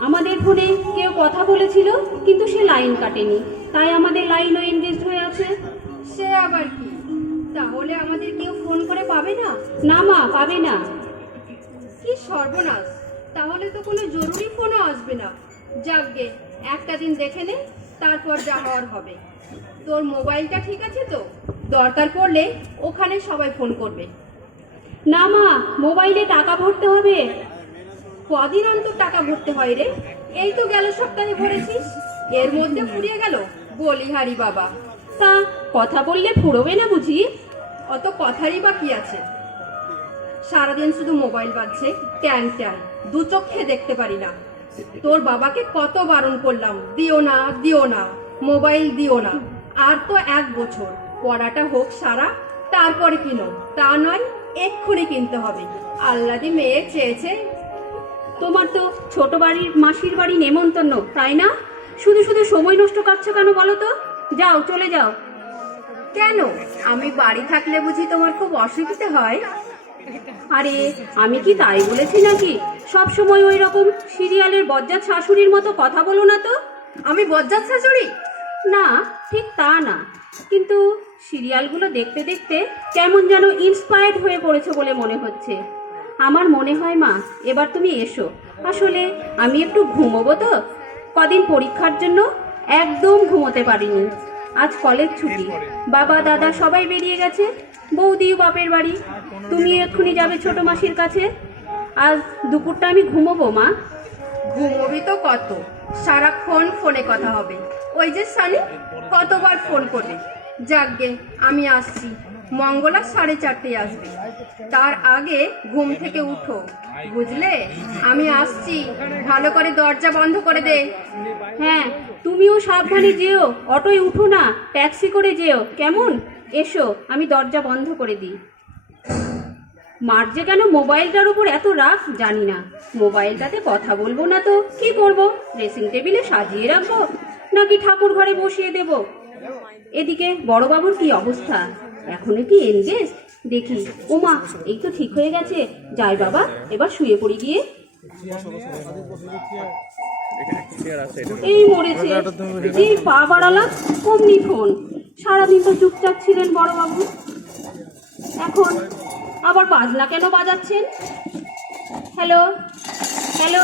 আমাদের ফোনে কেউ কথা বলেছিল কিন্তু সে লাইন কাটেনি। তাই আমাদের লাইনও এনগেজ হয়ে আছে। সে আবার কি? তাহলে আমাদের কেউ ফোন করে পাবে না? না মা পাবে না। কি সর্বনাশ! তাহলে তো কোনো জরুরি ফোনও আসবে না। যাকগে একটা দিন দেখে নে তারপর যা হওয়ার হবে। তোর মোবাইলটা ঠিক আছে তো? দরকার পড়লে ওখানে সবাই ফোন করবে। না মা মোবাইলে টাকা ভরতে হবে। কদিন অন্তর টাকা ভরতে হয় রে? এই তো গেল সপ্তাহে ভরেছিস এর মধ্যে ফুরিয়ে গেল। বলিহারি বাবা। তা কথা বললে ফুরোবে না বুঝি? অত কথারই বা কি আছে? সারাদিন শুধু মোবাইল বাজছে, ট্যাং ট্যাং। দু চোখে দেখতে পারি না। তোর বাবাকে কত বারণ করলাম। দিও না দিও না। মোবাইল দিও না। আর তো এক বছর। পড়াটা হোক সারা, তারপরে কিনো। তা নয়, এক্ষুনি কিনতে হবে। আল্লাদি মেয়ে চেয়েছে তোমার তো ছোট বাড়ির মাসির বাড়ি নেমন্তন্ন, তাই না? শুধু শুধু সময় নষ্ট করছ কেন বলো তো? যাও, চলে যাও। কেন? আমি বাড়ি থাকলে বুঝি তোমার খুব অসুবিধে হয়। আরে, আমি কি তাই বলেছি নাকি? সব সময় ওই রকম সিরিয়ালের বজ্জাত শাশুড়ির মতো কথা বলো না তো। আমি বজ্জাত শাশুড়ি? না, ঠিক তা না। কিন্তু সিরিয়ালগুলো দেখতে দেখতে কেমন যেন ইন্সপায়ার্ড হয়ে পড়েছে বলে মনে হচ্ছে। আমার মনে হয় মা এবার তুমি এসো। আসলে আমি একটু ঘুমোবো তো। কদিন পরীক্ষার জন্য একদম ঘুমোতে পারিনি। আজ কলেজ ছুটি। বাবা দাদা সবাই বেরিয়ে গেছে। বৌদিও বাপের বাড়ি। তুমি এক্ষুনি যাবে ছোট মাসির কাছে। আজ দুপুরটা আমি ঘুমোবো মা। ঘুমোবি তো কত? সারাক্ষণ ফোনে কথা হবে। ওই যে সানি কতবার ফোন করবে যাকগে আমি আসছি। মঙ্গলা সাড়ে চারটে আসবে। তার আগে ঘুম থেকে উঠো। বুঝলে? আমি আসছি। ভালো করে দরজা বন্ধ করে দে। হ্যাঁ তুমিও সাবধানে যেও। অটোয় উঠো না। ট্যাক্সি করে যেও। কেমন? এসো, আমি দরজা বন্ধ করে দিই। মার যে কেন মোবাইলটার উপর এত রাগ? জানি না। মোবাইলটাতে কথা বলব না তো। কি করব? ড্রেসিং টেবিলে সাজিয়ে রাখব? নাকি ঠাকুর ঘরে বসিয়ে দেব? এদিকে বড়বাবুর কি অবস্থা? এখনও কি এনগেজ দেখি। ওমা, এই তো ঠিক হয়ে গেছে। যাই বাবা, এবার শুয়ে পড়ি গিয়ে। এই মরেছে। যে পা বাড়ালাম অমনি ফোন। সারাদিন তো চুপচাপ ছিলেন বড়বাবু। এখন আবার বাজনা কেন বাজাচ্ছেন? Hello hello.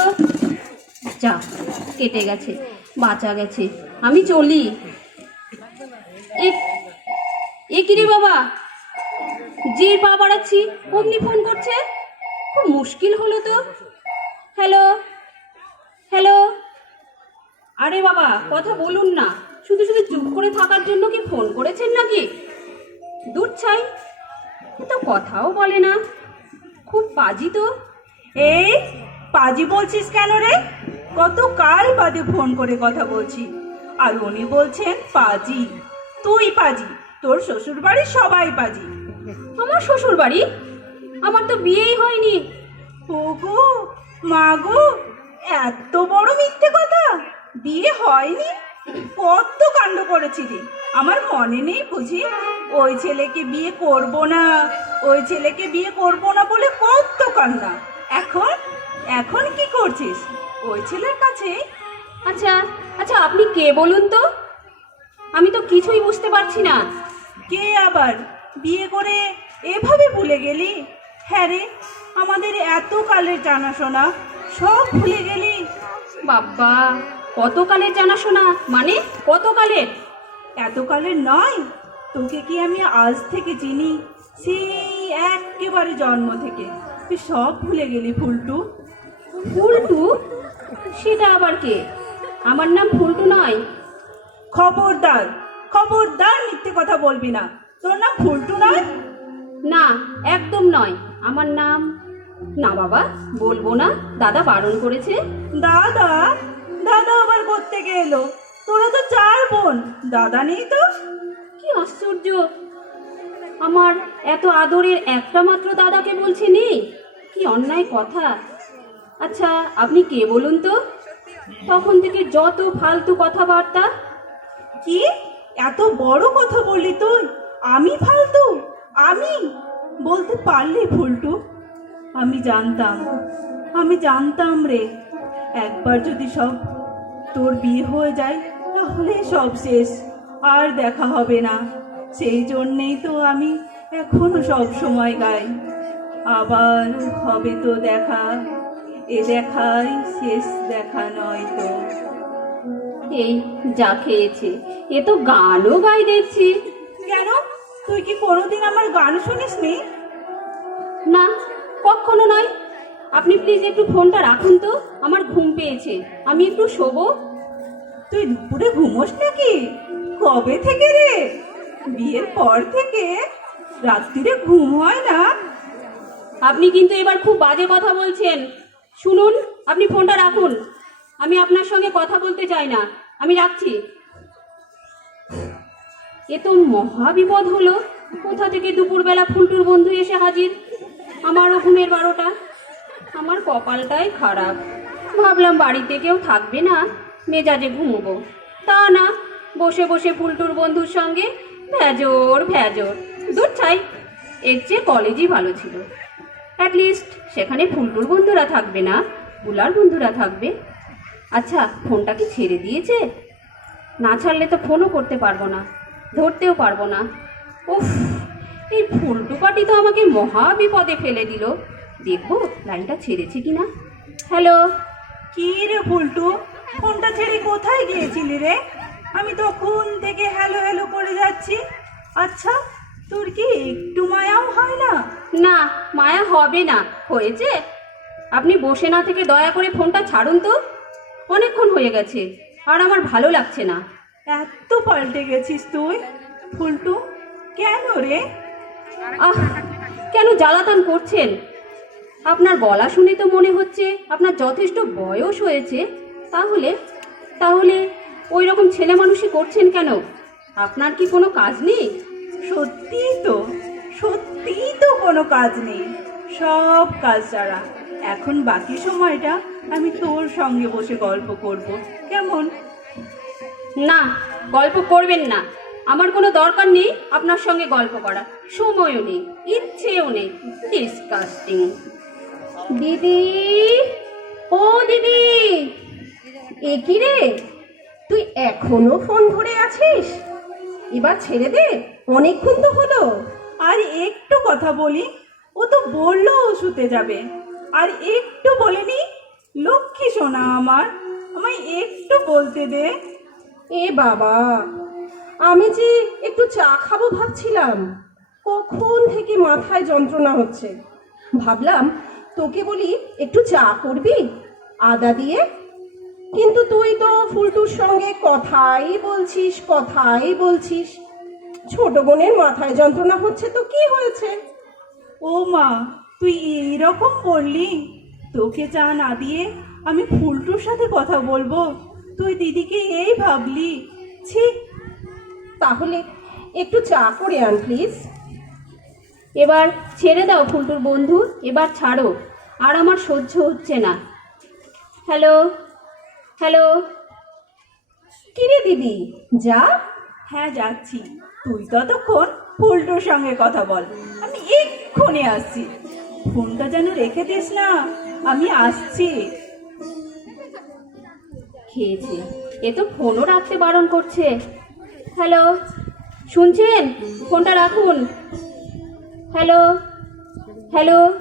যা, কেটে গেছে, বাঁচা গেছে। আমি চলি। এ কি রে বাবা? যে পা বাড়াচ্ছি অমনি ফোন করছে? খুব মুশকিল হলো তো। হ্যালো? হ্যালো? আরে বাবা, কথা বলুন না। শুধু শুধু চুপ করে থাকার জন্য কি ফোন করেছেন নাকি? দূর ছাই তো কথাও বলে না। খুব পাজি তো। এই, পাজি বলছিস কেন রে? কত কাল বাদে ফোন করে কথা বলছি। আর উনি বলছেন পাজি। তুই পাজি। তোর শ্বশুর বাড়ির সবাই পাজি। আমার শ্বশুর বাড়ি আমার তো বিয়েই হয়নি। ওগো মাগো এত বড় মিথ্যে কথা। বিয়ে হয়নি? কত কাণ্ড করেছিলি আমার মনে নেই বুঝি ওই ছেলেকে বিয়ে করব না, ওই ছেলেকে বিয়ে করব না বলে কত কান্না। এখন এখন কি করছিস? ওই ছেলের কাছে? আচ্ছা আচ্ছা আপনি কে বলুন তো? আমি তো কিছুই বুঝতে পারছি না। কে আবার বিয়ে করে এভাবে ভুলে গেলি? হ্যাঁ রে আমাদের এত কালের জানাশোনা সব ভুলে গেলি। বাবা কত কালের জানাশোনা? মানে কত কালের? এত কালের নয় তোকে কি আমি আজ থেকে চিনি? সেই একেবারে জন্ম থেকে। তুই সব ভুলে গেলি ফুলটু। ফুলটু? সেটা আবার কে? আমার নাম ফুলটু নয়। খবরদার খবরদার মিথ্যে কথা বলবি না। তোর নাম ফুলটু নয়? না একদম নয়। আমার নাম না বাবা বলব না। দাদা বারণ করেছে। দাদা? দাদা আবার কোত্থেকে এলো? তোরা তো চার বোন। দাদা নেই তো? কি আশ্চর্য। আমার এত আদরের একটা মাত্র দাদাকে বলছে নেই কি অন্যায় কথা। আচ্ছা আপনি কে বলুন তো? তখন থেকে যত ফালতু কথাবার্তা। কি? এত বড় কথা বললি তুই। আমি ফালতু? আমি? বলতে পারলি ফুলটু আমি জানতাম আমি জানতাম রে। একবার যদি সব তোর বিয়ে হয়ে যায়, তাহলে সব শেষ। আর দেখা হবে না। সেই জন্যেই তো আমি এখনও সব সময় গাই। আবার হবে তো দেখা। এ দেখাই, শেষ দেখা নয় তো। এই যা খেয়েছে। এ তো গানও গাই দেখছি। কেন? তুই কি কোনোদিন আমার গান শুনিসনি না? কখনো নয়। আপনি প্লিজ একটু ফোনটা রাখুন তো আমার ঘুম পেয়েছে। আমি একটু শোবো। তুই দুপুরে ঘুমোস নাকি? কবে থেকে রে? বিয়ের পর থেকে? রাত্রিরে ঘুম হয় না? আপনি কিন্তু এবার খুব বাজে কথা বলছেন। শুনুন আপনি ফোনটা রাখুন। আমি আপনার সঙ্গে কথা বলতে চাই না। আমি রাখছি। এ তো মহা বিপদ হলো। কোথা থেকে দুপুরবেলা ফুলটুর বন্ধু এসে হাজির? আমারও ঘুমের বারোটা। আমার কপালটাই খারাপ। ভাবলাম বাড়িতে কেউ থাকবে না। মেজাজে ঘুমবো। তা না, বসে বসে ফুলটুর বন্ধুর সঙ্গে ভেজর ভেজর। দূর চাই এর চেয়ে কলেজই ভালো ছিল। অ্যাটলিস্ট সেখানে ফুলটুর বন্ধুরা থাকবে না, বুলার বন্ধুরা থাকবে। আচ্ছা ফোনটা কি ছেড়ে দিয়েছে? না ছাড়লে তো ফোনও করতে পারব না ধরতেও পারব না। উফ এই ফুলটু পাটি তো আমাকে মহা বিপদে ফেলে দিল। দেখব লাইনটা ছেড়েছে কি না হ্যালো? কি রে ফুলটু ফোনটা ছেড়ে কোথায় গিয়েছিলি রে? আমি তো তখন থেকে হ্যালো হ্যালো করে যাচ্ছি। আচ্ছা তোর কি একটু মায়াও হয় না? না মায়া হবে না। হয়েছে? আপনি বসে না থেকে দয়া করে ফোনটা ছাড়ুন তো। অনেকক্ষণ হয়ে গেছে আর আমার ভালো লাগছে না। এত পাল্টে গেছিস তুই ফুলটু। কেন রে? আহ কেন জ্বালাতন করছেন? আপনার গলা শুনে তো মনে হচ্ছে আপনার যথেষ্ট বয়স হয়েছে। তাহলে তাহলে ওই রকম ছেলে মানুষই করছেন কেন? আপনার কি কোনো কাজ নেই? সত্যিই তো সত্যিই তো কোনো কাজ নেই। সব কাজ ছাড়া এখন বাকি সময়টা আমি তোর সঙ্গে বসে গল্প করব। কেমন? না গল্প করবেন না। আমার কোনো দরকার নেই আপনার সঙ্গে গল্প করা সময়ও নেই ইচ্ছেও নেই। ডিসকাস্টিং দিদি ও দিদি এ কি রে? তুই এখনও ফোন ধরে আছিস? এবার ছেড়ে দে অনেকক্ষণ তো হলো। আর একটু কথা বলি ও তো বলল ও শুতে যাবে। আর একটু বলেনি লক্ষ্মী সোনা আমার, আমায় একটু বলতে দে। এ বাবা, আমি যে একটু চা খাব ভাবছিলাম, কখন থেকে মাথায় যন্ত্রণা হচ্ছে? ভাবলাম তোকে বলি একটু চা করবি, আদা দিয়ে? কিন্তু তুই তো ফুলটুর সঙ্গে কথাই বলছিস কথাই বলছিস। ছোট বোনের মাথায় যন্ত্রণা হচ্ছে তো কি হয়েছে? ও মা, তুই এইরকম বললি? তোকে চা না দিয়ে আমি ফুলটুর সাথে কথা বলব। তুই দিদিকে এই ভাবলি। ছি। তাহলে একটু চা করে আন প্লিজ। এবার ছেড়ে দাও ফুলটুর বন্ধু এবার ছাড়ো। আর আমার সহ্য হচ্ছে না। হ্যালো? হ্যালো? কিরে দিদি? যা। হ্যাঁ যাচ্ছি। তুই ততক্ষণ ফুলটুর সঙ্গে কথা বল। আমি এক্ষুনি আসছি। ফোনটা যেন রেখে দিস না। আমি আসছি। খেয়েছি। এ তো ফোনও রাখতে বারণ করছে। হ্যালো, শুনছেন? ফোনটা রাখুন। হ্যালো হ্যালো,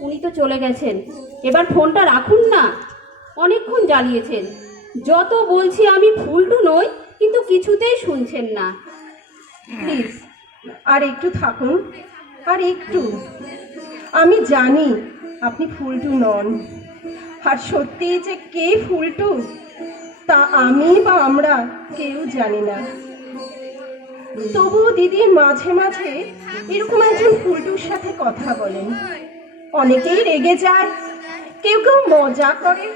উনি তো চলে গেছেন। এবার ফোনটা রাখুন না। অনেকক্ষণ জ্বালিয়েছেন। যত বলছি আমি ফুলটু নই, কিন্তু কিছুতেই শুনছেন না। প্লিজ, আর একটু থাকুন। আর একটু। আমি জানি আপনি ফুলটু নন। আর সত্যি যে কে ফুলটু, তা আমি বা আমরা কেউ জানি না। তবুও দিদি মাঝে মাঝে এরকম একজন ফুলটুর সাথে কথা বলেন। অনেকেই রেগে যায়। কেউ কেউ মজা করে,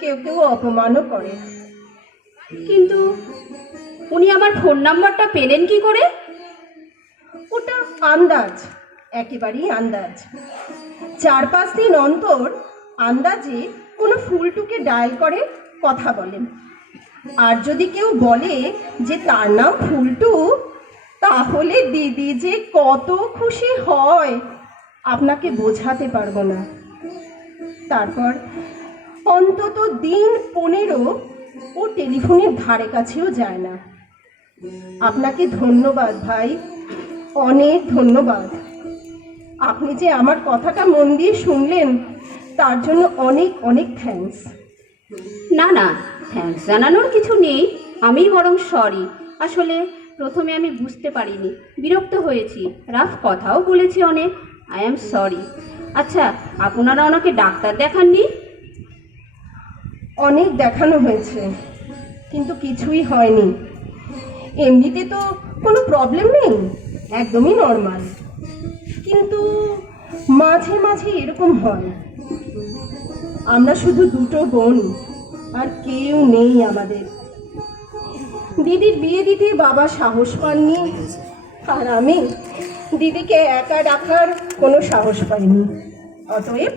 কেউ কেউ অপমানও করে। কিন্তু উনি আমার ফোন নাম্বারটা পেলেন কি করে? ওটা আন্দাজ, একেবারেই আন্দাজ। চার পাঁচ দিন অন্তর আন্দাজে কোনো ফুলটুকে ডায়াল করে কথা বলেন। আর যদি কেউ বলে যে তার নাম ফুলটু, তাহলে দিদি যে কত খুশি হয়, আপনাকে বোঝাতে পারব না। তারপর অন্তত দিন পনেরো ও টেলিফোনের ধারে কাছেও যায় না। আপনাকে ধন্যবাদ ভাই, অনেক ধন্যবাদ। আপনি যে আমার কথাটা মন দিয়ে শুনলেন তার জন্য অনেক অনেক থ্যাঙ্কস না না থ্যাঙ্কস জানানোর কিছু নেই আমি বরং সরি আসলে প্রথমে আমি বুঝতে পারিনি বিরক্ত হয়েছি। রাফ কথাও বলেছি অনেক আই এম সরি আচ্ছা আপনারা ওনাকে ডাক্তার দেখাননি? অনেক দেখানো হয়েছে কিন্তু কিছুই হয়নি। এমনিতে তো কোনো প্রবলেম নেই একদমই নর্মাল কিন্তু মাঝে মাঝে এরকম হয়। আমরা শুধু দুটো বোন, আর কেউ নেই আমাদের। দিদির বিয়ে দিতে বাবা সাহস পাননি, আর আমি দিদিকে একা ডাকার কোনো সাহস পাইনি। অতএব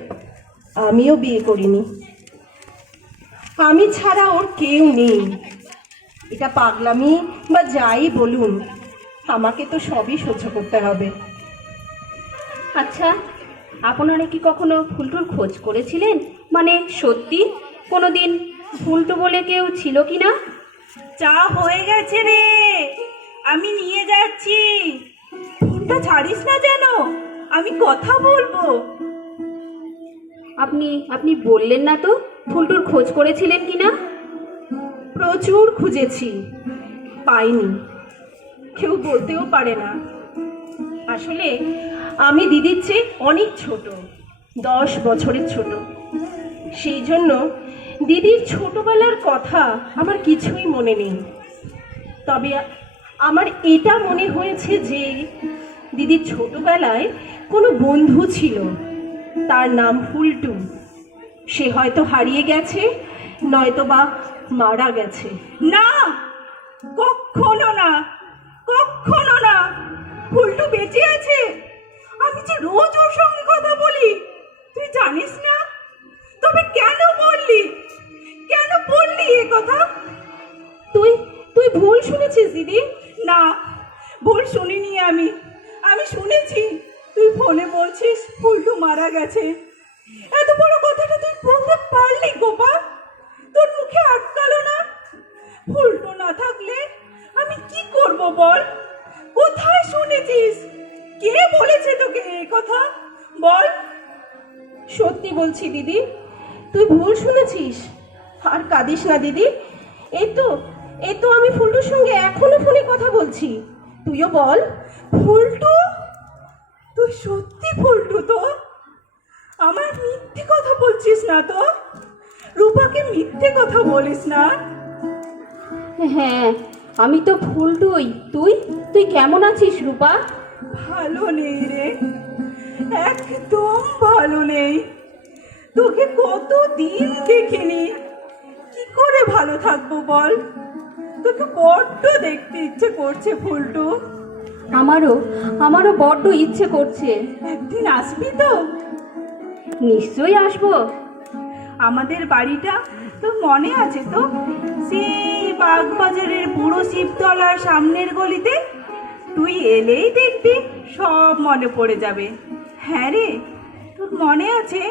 আমিও বিয়ে করিনি। আমি ছাড়া ওর কেউ নেই। এটা পাগলামি বা যাই বলুন, আমাকে তো সবই সহ্য করতে হবে। আচ্ছা আপনারা কি কখনো ফুলটুর খোঁজ করেছিলেন? মানে সত্যি? কোনো দিন ফুলটু বলে কেউ ছিল কি না চা হয়ে গেছে রে। আমি নিয়ে যাচ্ছি। ফোনটা ছাড়িস না যেন? আমি কথা বলব। আপনি আপনি বললেন না তো ফুলটুর খোঁজ করেছিলেন কি না প্রচুর খুঁজেছি। পাইনি। কেউ বলতেও পারে না। আসলে আমি দিদির চেয়ে অনেক ছোট, দশ বছরের ছোট। সেই জন্য দিদির ছোটবেলার কথা আমার কিছুই মনে নেই। তবে আমার এটা মনে হয়েছে যে দিদির ছোটবেলায় কোনো বন্ধু ছিল, তার নাম ফুলটু। সে হয়তো হারিয়ে গেছে, নয়তো বা মারা গেছে। না! কখনো না! কখনো না! ফুলটু বেঁচে আছে! যে রোজ ওর সঙ্গে কথা বলি। তুই জানিস না? তবে কেন বললি? কেন বললি এ কথা? তুই তুই ভুল শুনেছিস দিদি? না, ভুল শুনিনি আমি। আমি শুনেছি। তুই ফোনে বলছিস ফুলটু মারা গেছে। এত বড় কথাটা তুই বলতে পারলি গোপা তোর মুখে আটকালো না? ফুলটু না থাকলে আমি কি করব বল? কোথায় শুনেছিস? কে বলেছে তোকে এই কথা? বল। সত্যি বলছি, দিদি, তুই ভুল শুনেছিস। আর কাঁদিস না, দিদি। এই তো এই তো আমি ফুলটুর সঙ্গে এখনও ফোনে কথা বলছি। তুইও বল। ফুলটু? তুই সত্যি ফুলটু তো? আমার মিথ্যে কথা বলছিস না তো? রূপাকে মিথ্যে কথা বলিস না? হ্যাঁ আমি তো ফুলটুই। তুই? তুই কেমন আছিস, রূপা? ভালো নেই রে। একদম ভালো নেই। তোকে কত দিন দেখিনি। কি করে ভালো থাকব বল? তোকে বড্ড দেখতে ইচ্ছে করছে ফুলটু। আমারও আমারও বড্ড ইচ্ছে করছে। একদিন আসবি তো? নিশ্চয়ই আসব। আমাদের বাড়িটা তো মনে আছে তো? সেই বাগবাজারের বুড়ো শিবতলার সামনের গলিতে? তুই এলেই দেখবি সব মনে পড়ে যাবে। হ্যাঁ রে, তোর মনে আছে,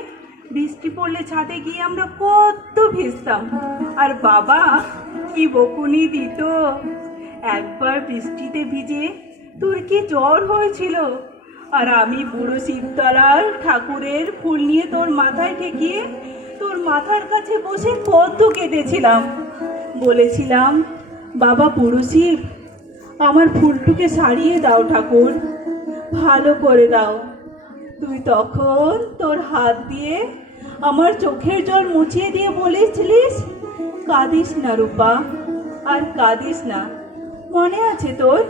বৃষ্টি পড়লে ছাদে গিয়ে আমরা কত ভিজতাম। আর বাবা, কি বকুনি দিত। একবার বৃষ্টিতে ভিজে তোর কি জ্বর হয়েছিল? আর আমি বুড়ো শিবতলার ঠাকুরের ফুল নিয়ে তোর মাথায় ঠেকিয়ে তোর মাথার কাছে বসে কত কেঁদেছিলাম। বলেছিলাম, বাবা শিব আমার ফুলটুকে সারিয়ে দাও ঠাকুর। ভালো করে দাও। তুই তখন তোর হাত দিয়ে আমার চোখের জল মুছিয়ে দিয়ে বলেছিলিস কাঁদিস না রূপা আর কাঁদিস না। মনে আছে তোর?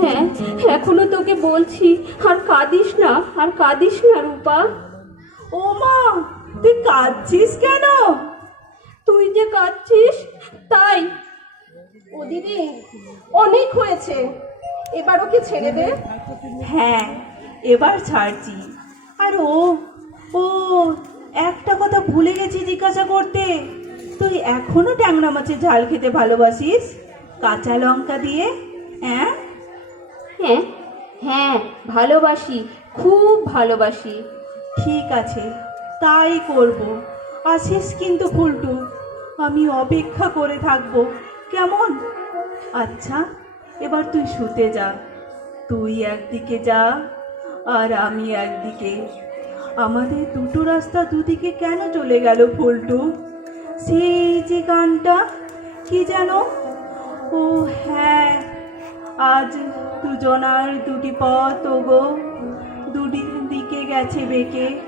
হ্যাঁ এখনও তোকে বলছি আর কাঁদিস না আর কাঁদিস না রূপা। ও মা তুই কাঁদছিস কেন? তুই যে কাঁদছিস তাই ও দিদি অনেক হয়েছে। এবার ওকে ছেড়ে দে? হ্যাঁ এবার ছাড়ছি। আর ও ও একটা কথা ভুলে গেছি জিজ্ঞাসা করতে। তুই এখনও ট্যাংরা মাছের ঝাল খেতে ভালোবাসিস? কাঁচা লঙ্কা দিয়ে হ্যাঁ? হ্যাঁ হ্যাঁ ভালোবাসি খুব ভালোবাসি। ঠিক আছে তাই করব। আসিস কিন্তু ফুলটু আমি অপেক্ষা করে থাকব। কেমন? আচ্ছা এবার তুই শুতে যা। তুই একদিকে যা আর আমি একদিকে। আমাদের দুটো রাস্তা দুদিকে কেন চলে গেল ফুলটু? সেই যে গানটা, কি যেন ও হ্যাঁ আজ দুজনার দুটি পথ ওগো। দুটি দিকে গেছে বেঁকে।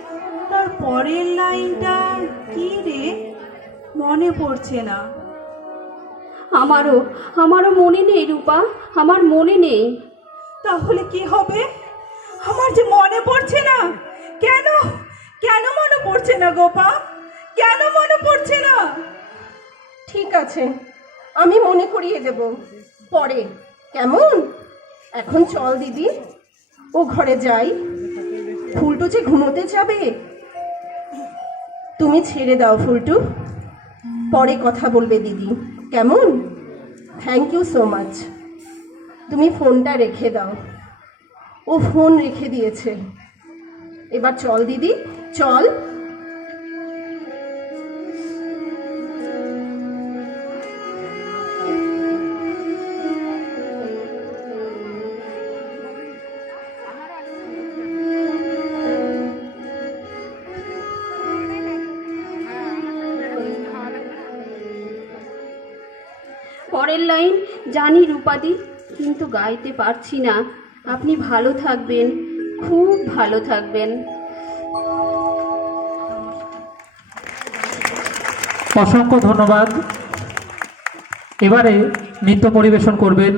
তার পরের লাইনটা কি রে? মনে পড়ছে না। আমারও আমারও মনে নেই রূপা, আমার মনে নেই। তাহলে কি হবে? আমার যে মনে পড়ছে না। কেন? কেন মনে পড়ছে না গোপা? কেন মনে পড়ছে না? ঠিক আছে, আমি মনে করিয়ে দেব। পরে, কেমন? এখন চল দিদি, ও ঘরে যাই। ফুলটু যে ঘুমোতে যাবে, তুমি ছেড়ে দাও ফুলটু। পরে কথা বলবে দিদি। কেমন? থ্যাংক ইউ সো মাচ তুমি ফোনটা রেখে দাও। ও ফোন রেখে দিয়েছে। এবার চল দিদি, চল। পরের লাইন? জানি রূপাদি, কিন্তু গাইতে পারছি না। আপনি ভালো থাকবেন, খুব ভালো থাকবেন। অসংখ্য ধন্যবাদ। এবারে নৃত্য পরিবেশন করবেন